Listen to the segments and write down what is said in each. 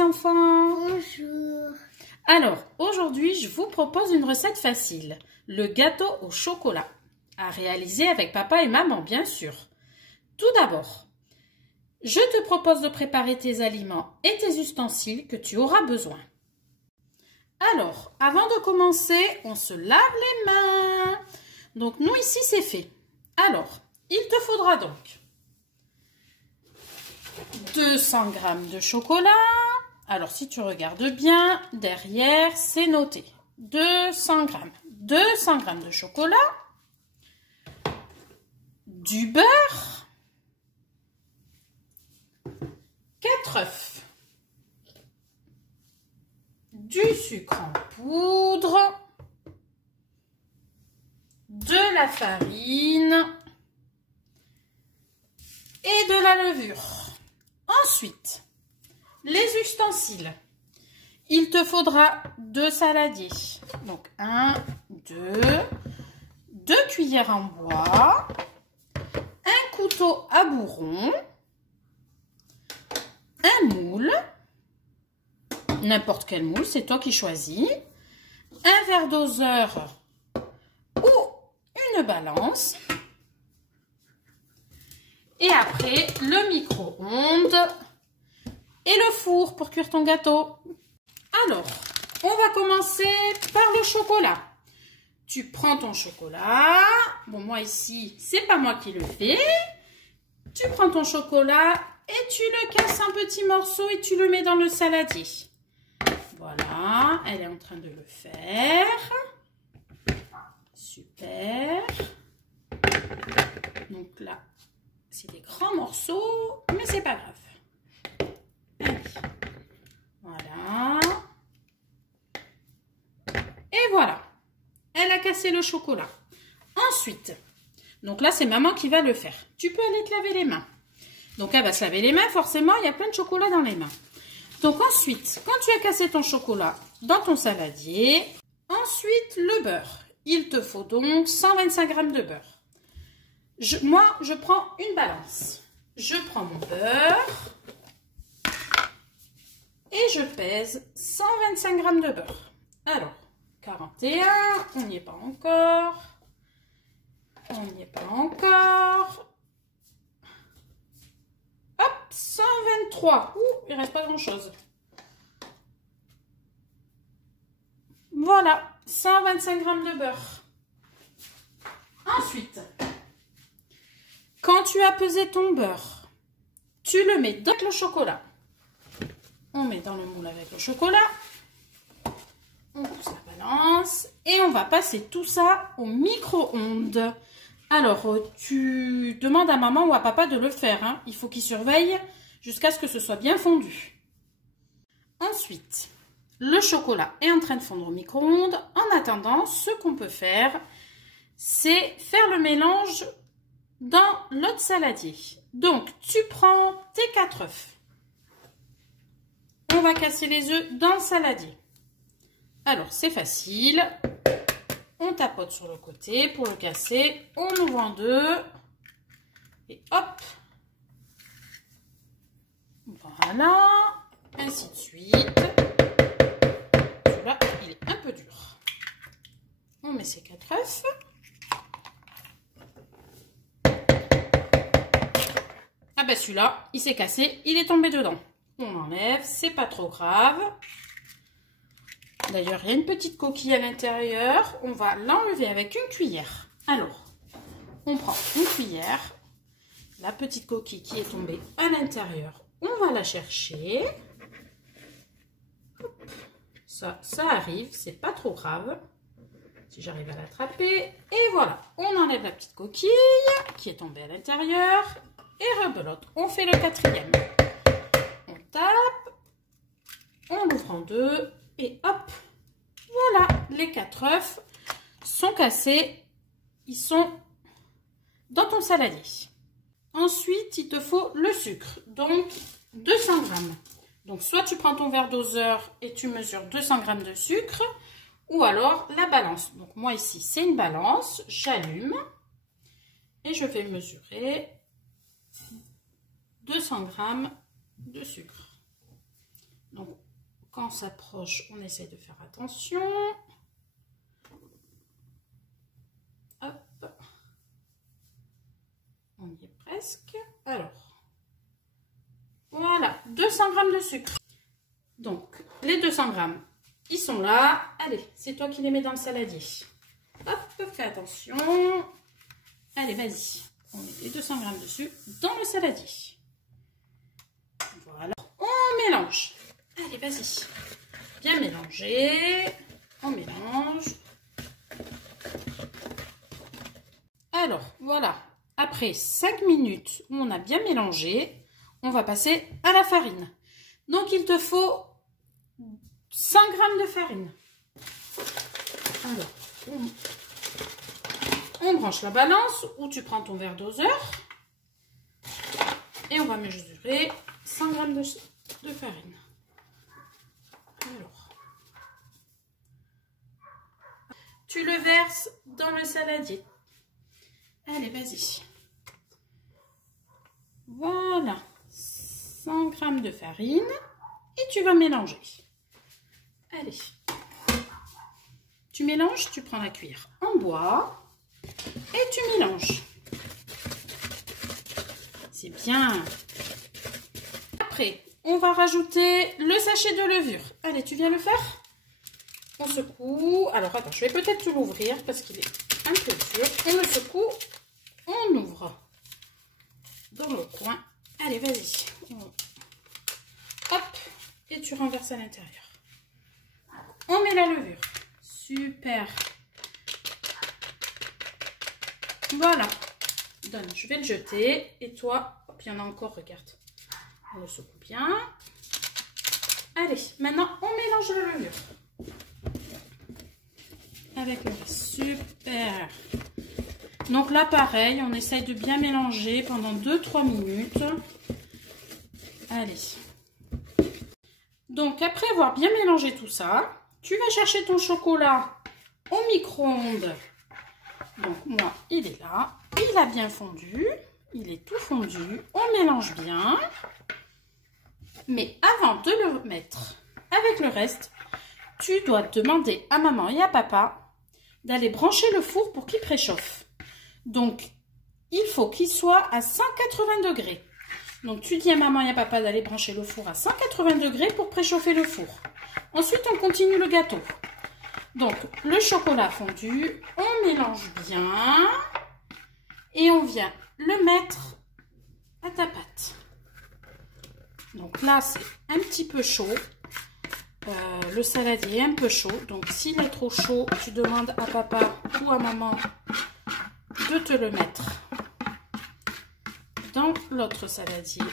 les enfants. Bonjour. Alors, aujourd'hui, je vous propose une recette facile. Le gâteau au chocolat. À réaliser avec papa et maman, bien sûr. Tout d'abord, je te propose de préparer tes aliments et tes ustensiles que tu auras besoin. Alors, avant de commencer, on se lave les mains. Donc, nous, ici, c'est fait. Alors, il te faudra donc 200 g de chocolat. Alors, si tu regardes bien, derrière, c'est noté. 200 g. 200 g de chocolat. Du beurre. 4 œufs. Du sucre en poudre. De la farine. Et de la levure. Ensuite, les ustensiles. Il te faudra 2 saladiers. Donc 1, 2, 2 cuillères en bois, un couteau à bourron, un moule, n'importe quel moule, c'est toi qui choisis, un verre doseur ou une balance. Et après, le micro-ondes et le four pour cuire ton gâteau. Alors, on va commencer par le chocolat. Tu prends ton chocolat. Bon, moi ici, c'est pas moi qui le fais. Tu prends ton chocolat et tu le casses en petits morceaux et tu le mets dans le saladier. Voilà, elle est en train de le faire. Super. Donc là, c'est des grands morceaux, mais c'est pas grave. Allez. Voilà. Et voilà. Elle a cassé le chocolat. Ensuite, donc là, c'est maman qui va le faire. Tu peux aller te laver les mains. Donc, elle va se laver les mains. Forcément, il y a plein de chocolat dans les mains. Donc, ensuite, quand tu as cassé ton chocolat dans ton saladier, ensuite, le beurre. Il te faut donc 125 g de beurre. Moi, je prends une balance. Je prends mon beurre et je pèse 125 g de beurre. Alors, 41, on n'y est pas encore. On n'y est pas encore. Hop, 123. Ouh, il ne reste pas grand-chose. Voilà, 125 g de beurre. Ensuite, quand tu as pesé ton beurre, tu le mets dans le chocolat. On met dans le moule avec le chocolat. On pousse la balance. Et on va passer tout ça au micro-ondes. Alors, tu demandes à maman ou à papa de le faire. Hein. Il faut qu'ils surveillent jusqu'à ce que ce soit bien fondu. Ensuite, le chocolat est en train de fondre au micro-ondes. En attendant, ce qu'on peut faire, c'est faire le mélange dans l'autre saladier. Donc, tu prends tes 4 œufs. On va casser les œufs dans le saladier. Alors, c'est facile. On tapote sur le côté pour le casser. On ouvre en deux. Et hop. Voilà. Ainsi de suite. Celui-là, il est un peu dur. On met ces 4 œufs. Ah ben celui-là, il s'est cassé, il est tombé dedans. On enlève, c'est pas trop grave. D'ailleurs, il y a une petite coquille à l'intérieur. On va l'enlever avec une cuillère. Alors, on prend une cuillère. La petite coquille qui est tombée à l'intérieur, on va la chercher. Hop. Ça arrive, c'est pas trop grave. Si j'arrive à l'attraper. Et voilà, on enlève la petite coquille qui est tombée à l'intérieur. Et rebelote. On fait le 4e. On tape. On l'ouvre en deux. Et hop. Voilà. Les 4 œufs sont cassés. Ils sont dans ton saladier. Ensuite, il te faut le sucre. Donc, 200 g. Donc, soit tu prends ton verre doseur et tu mesures 200 g de sucre. Ou alors, la balance. Donc, moi ici, c'est une balance. J'allume. Et je vais mesurer 200 g de sucre. Donc, quand on s'approche, on essaie de faire attention. Hop. On y est presque. Alors, voilà, 200 g de sucre. Donc, les 200 g, ils sont là. Allez, c'est toi qui les mets dans le saladier. Hop, fais attention. Allez, vas-y. On met les 200 g dessus dans le saladier. Voilà. On mélange. Allez, vas-y. Bien mélanger. On mélange. Alors, voilà. Après 5 minutes où on a bien mélangé, on va passer à la farine. Donc, il te faut 100 g de farine. Alors, on branche la balance ou tu prends ton verre doseur et on va mesurer 100 g de farine. Alors, tu le verses dans le saladier. Allez, vas-y. Voilà, 100 g de farine et tu vas mélanger. Allez, tu mélanges, tu prends la cuillère en bois et tu mélanges. C'est bien. Après, on va rajouter le sachet de levure. Allez, tu viens le faire? On secoue. Alors, attends, je vais peut-être te l'ouvrir parce qu'il est un peu dur. On le secoue, on ouvre dans le coin. Allez, vas-y. Hop, et tu renverses à l'intérieur. On met la levure. Super. Voilà. Donne, je vais le jeter. Et toi, hop, il y en a encore, regarde. On le secoue bien. Allez, maintenant, on mélange la levure. Avec le reste. Super. Donc là, pareil, on essaye de bien mélanger pendant 2-3 minutes. Allez. Donc, après avoir bien mélangé tout ça, tu vas chercher ton chocolat au micro-ondes. Donc, moi, il est là. Il a bien fondu. Il est tout fondu. On mélange bien. Mais avant de le mettre avec le reste, tu dois demander à maman et à papa d'aller brancher le four pour qu'il préchauffe. Donc, il faut qu'il soit à 180 degrés. Donc, tu dis à maman et à papa d'aller brancher le four à 180 degrés pour préchauffer le four. Ensuite, on continue le gâteau. Donc, le chocolat fondu, on mélange bien et on vient le mettre à ta pâte. Donc là, c'est un petit peu chaud. Le saladier est un peu chaud. Donc, s'il est trop chaud, tu demandes à papa ou à maman de te le mettre dans l'autre saladier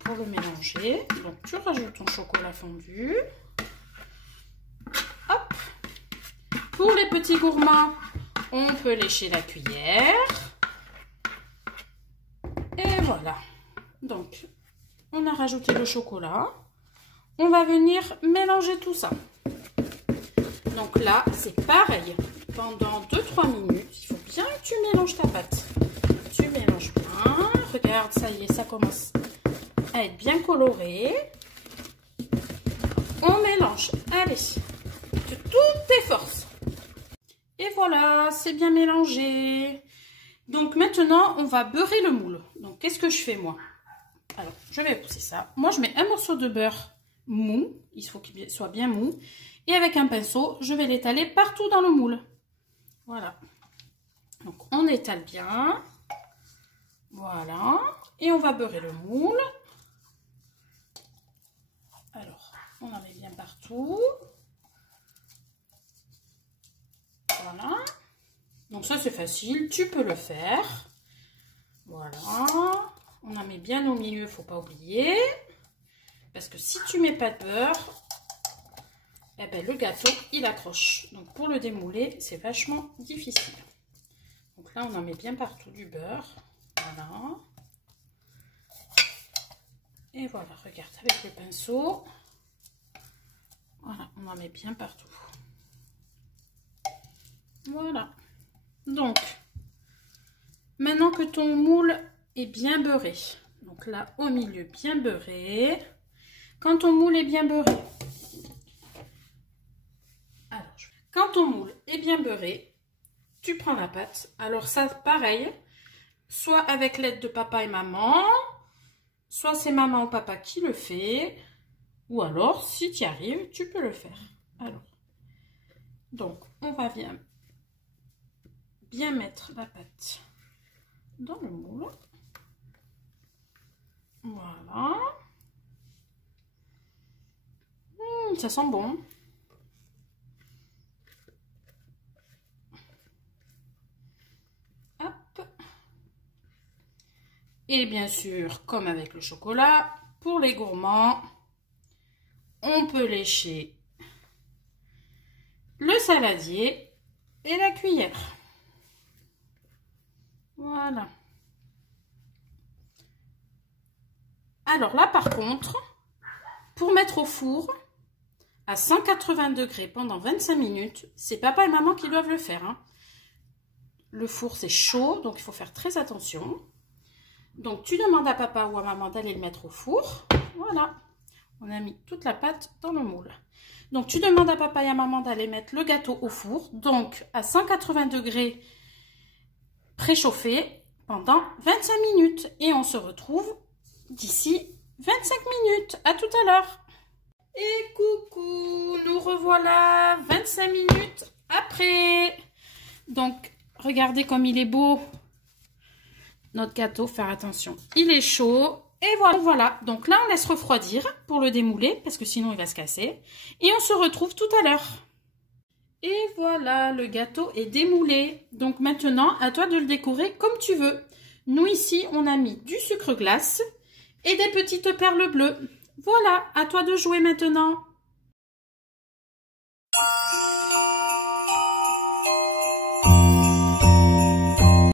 pour le mélanger. Donc, tu rajoutes ton chocolat fondu. Hop. Pour les petits gourmands, on peut lécher la cuillère. Et voilà. Donc, on a rajouté le chocolat. On va venir mélanger tout ça. Donc là, c'est pareil. Pendant 2-3 minutes, il faut bien que tu mélanges ta pâte. Tu mélanges bien. Regarde, ça y est, ça commence à être bien coloré. On mélange. Allez, de toutes tes forces. Et voilà, c'est bien mélangé. Donc maintenant, on va beurrer le moule. Donc, qu'est-ce que je fais moi? Alors, je vais pousser ça. Moi, je mets un morceau de beurre mou. Il faut qu'il soit bien mou. Et avec un pinceau, je vais l'étaler partout dans le moule. Voilà. Donc, on étale bien. Voilà. Et on va beurrer le moule. Alors, on en met bien partout. Voilà. Donc, ça, c'est facile. Tu peux le faire. Voilà. On en met bien au milieu, il ne faut pas oublier. Parce que si tu ne mets pas de beurre, eh ben, le gâteau, il accroche. Donc, pour le démouler, c'est vachement difficile. Donc là, on en met bien partout du beurre. Voilà. Et voilà, regarde, avec le pinceau. Voilà, on en met bien partout. Voilà. Donc, maintenant que ton moule est bien beurré, donc là, au milieu, bien beurré, Quand ton moule est bien beurré, quand ton moule est bien beurré, tu prends la pâte. Alors ça, pareil, soit avec l'aide de papa et maman, soit c'est maman ou papa qui le fait, ou alors, si tu y arrives, tu peux le faire. Alors, donc, on va bien mettre la pâte dans le moule. Voilà. Ça sent bon. Hop. Et bien sûr, comme avec le chocolat, pour les gourmands, on peut lécher le saladier et la cuillère. Voilà. Alors là, par contre, pour mettre au four à 180 degrés pendant 25 minutes, c'est papa et maman qui doivent le faire, hein. Le four, c'est chaud, donc il faut faire très attention. Donc, tu demandes à papa ou à maman d'aller le mettre au four. Voilà. On a mis toute la pâte dans le moule. Donc, tu demandes à papa et à maman d'aller mettre le gâteau au four. Donc, à 180 degrés préchauffé pendant 25 minutes. Et on se retrouve d'ici 25 minutes. À tout à l'heure. Et coucou, nous revoilà 25 minutes après. Donc, regardez comme il est beau. Notre gâteau, faire attention. Il est chaud. Et voilà. Donc là, on laisse refroidir pour le démouler parce que sinon, il va se casser. Et on se retrouve tout à l'heure. Et voilà, le gâteau est démoulé. Donc maintenant, à toi de le décorer comme tu veux. Nous, ici, on a mis du sucre glace et des petites perles bleues. Voilà, à toi de jouer maintenant.